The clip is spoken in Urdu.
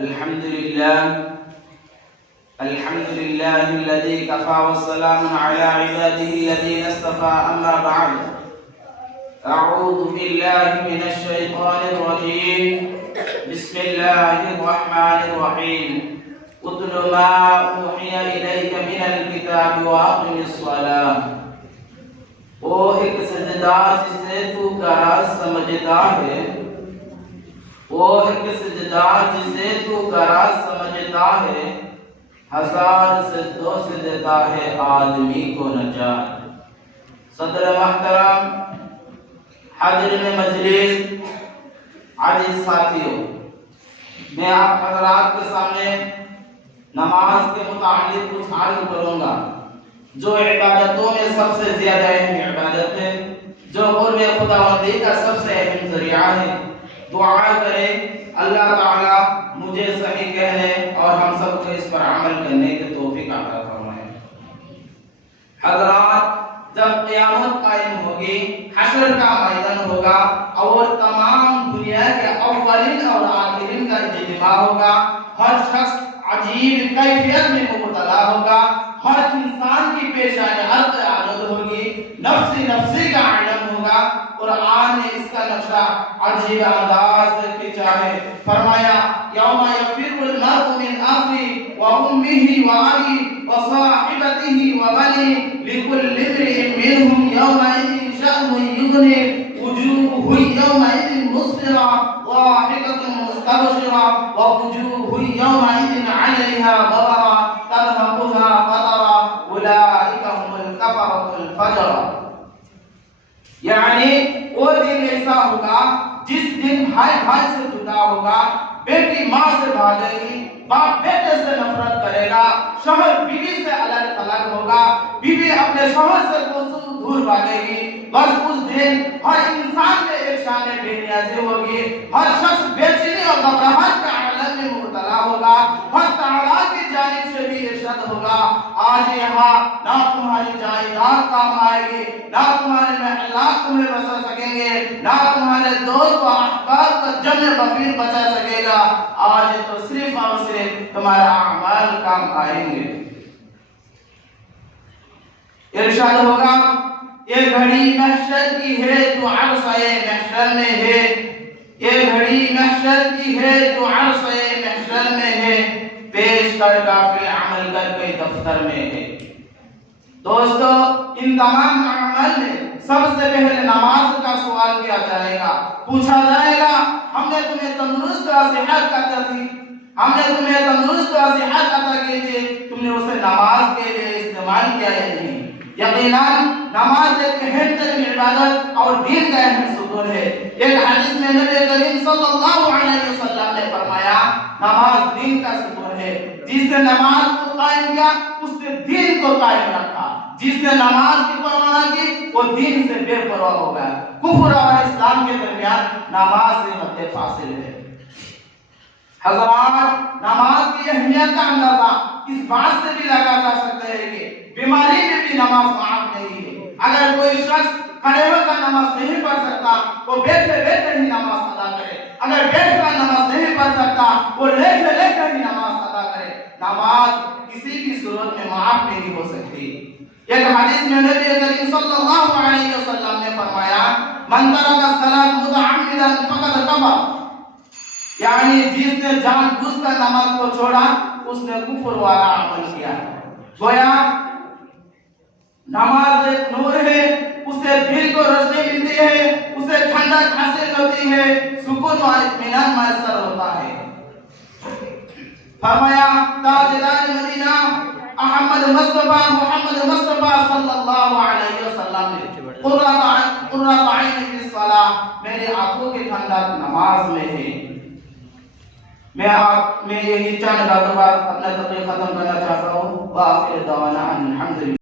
الحمد لله الذي كفى والسلام على عباده الذين اصطفى أما بعد أعوذ بالله من الشيطان الرجيم بسم الله الرحمن الرحيم اتل ما أوحي إليك من الكتاب وأقم الصلاة وہ ایک سجدہ جسے تو کرا سمجھتا ہے وہ ایک سجدہ جسے تو کرا سمجھتا ہے ہزار سجدوں سے دیتا ہے آدمی کو نجات۔ صدر محترم، حاضرین مجلس، عزیز ساتھیوں، میں آپ حضرات کے سامنے نماز کے متعلق کچھ عرض کروں گا جو عبادتوں میں سب سے زیادہ اہم عبادت ہے، جو قرب خداوندی کا سب سے اہم ذریعہ ہے۔ دعا کریں اللہ تعالی مجھے صحیح کہنے اور ہم سب کو اس پر عمل کرنے کی توفیق عطا فرمائے۔ حضرات، جب قیامت قائم ہوگی، حشر کا میدان ہوگا اور تمام دنیا کے اولین اور آخرین کا اجتماع ہوگا، ہر شخص عجیب کیفیت میں مبتلا ہوگا، ہر انسان کی پیشانی حلق عادت ہوگی، نفسی نفسی کا عالم ہوگا۔ قرآن نے اس کا نقشہ عجیب انداز سے کھینچا ہے۔ فرمایا یوم یفر المرء من اخیہ وامہ وابیہ وصاحبتہ وبنیہ لکل امرئ منہم یومئذ شأن یغنیہ وجوہ یومئذ مسفرہ ضاحکۃ مستبشرہ ووجوہ یومئذ علیہا غبرہ ترہقها قترہ اولئک هم الکفرۃ الفجرہ۔ یعنی وہ دن ایسا ہوگا جس دن بھائی بھائی سے جدا ہوگا، بیٹی ماں سے بھاگے گی، باپ بیٹے سے نفرت کرے گا، شوہر بیوی سے الگ تھلگ ہوگا، بیوی اپنے شوہر سے کوسوں دور بھاگے گی۔ بس اس دن ہر انسان میں ایک شان بے نیازی ہوگی، ہر شخص بے چینی اور گھبراہٹ کا عالم میں مبتلا ہوگا، ہر تعالیٰ کی جانب سے بھی ارشاد ہوگا آج یہاں نہ تمہاری جائیداد کام آئے گی، نہ تمہارے محلات تمہیں بچا سکیں گے، نہ تمہارے دوست و احباب کا جمع بفیر بچا سکے گا، آج تو صرف اور صرف تمہارے اعمال کام آئیں گے۔ ارشاد ہوگا یہ گھڑی محشر کی ہے جو عرصہ محشر میں ہے، یہ گھڑی محشر کی ہے جو عرصہ محشر میں ہے، پیش کر کافی عمل کر کے دفتر میں ہے۔ دوستو، ان تمام اعمال میں سب سے پہلے نماز کا سوال کیا جائے گا، پوچھا جائے گا ہم نے تمہیں تندرست اور صحت عطا کی، ہم نے تمہیں تندرست اور صحت عطا کی تھی، تم نے اسے نماز کے لیے استعمال کیا یا نہیں؟ یقیناً نماز ایک اہم ترین عبادت اور دین کا اہم ستون ہے۔ ایک حدیث میں نبی کریم صلی اللہ علیہ وسلم نے فرمایا نماز دین کا ستون ہے، جس نے نماز کو قائم کیا اس نے دین کو قائم رکھا، جس نے نماز کی پرواہ نہ کی وہ دین سے بے پرواہ ہو گیا۔ کفر اور اسلام کے درمیان نماز سے حد فاصل ہے۔ حضرات، نماز کی اہمیت کا اندازہ اس بات سے بھی لگا جا سکتا ہے کہ بیماری میں بھی نماز معاف نہیں ہے۔ اگر کوئی شخص کھڑے ہو کر نماز نہیں پڑھ سکتا وہ بیٹھے بیٹھے ہی نماز ادا کرے، اگر بیٹھ کر نماز نہیں پڑھ سکتا وہ لیٹے لیٹے ہی نماز ادا کرے۔ نماز کسی بھی صورت میں معاف نہیں ہو سکتی۔ ایک حدیث میں نبی کریم صلی اللہ علیہ وسلم نے فرمایا من ترک الصلاۃ متعمدا فقد کفر، یعنی جس نے جان بوجھ کر نماز کو چھوڑا اس نے کفر والا عمل کیا۔ گویا نماز ایک نور ہے، اسے دل کو روشنی ملتی ہے، اسے ٹھنڈک حاصل ہوتی ہے، سکون و اطمینان میسر ہوتا ہے۔ فرمایا تاجدار مدینہ محمد مصطفیٰ صلی اللہ علیہ وسلم نے قرۃ عین فی الصلاۃ، میری آنکھوں کی ٹھنڈک نماز میں ہے۔ میں یہی چند باتوں پر اپنا تقریر ختم کرنا چاہتا ہوں۔ وآخر دعوانا الحمدللہ۔